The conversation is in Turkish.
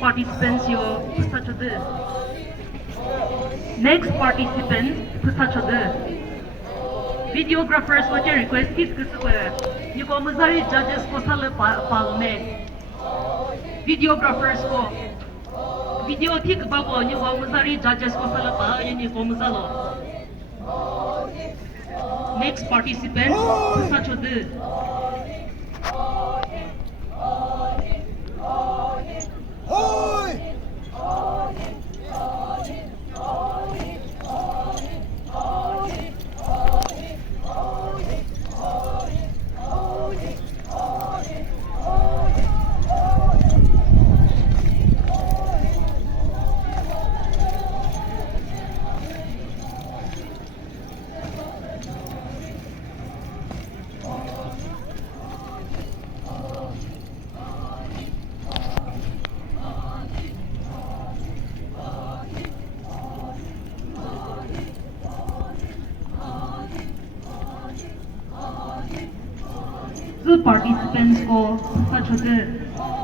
participants yo pısaçadı. Next participant pısaçadı. Videographers wache request kis kısı koya. Niko mızari judges ko salı palme. Videographers ko. Video tik babo niko mızari judges ko salı pa niko mızalo. Next participant pısaçadı. The participants को पता चलते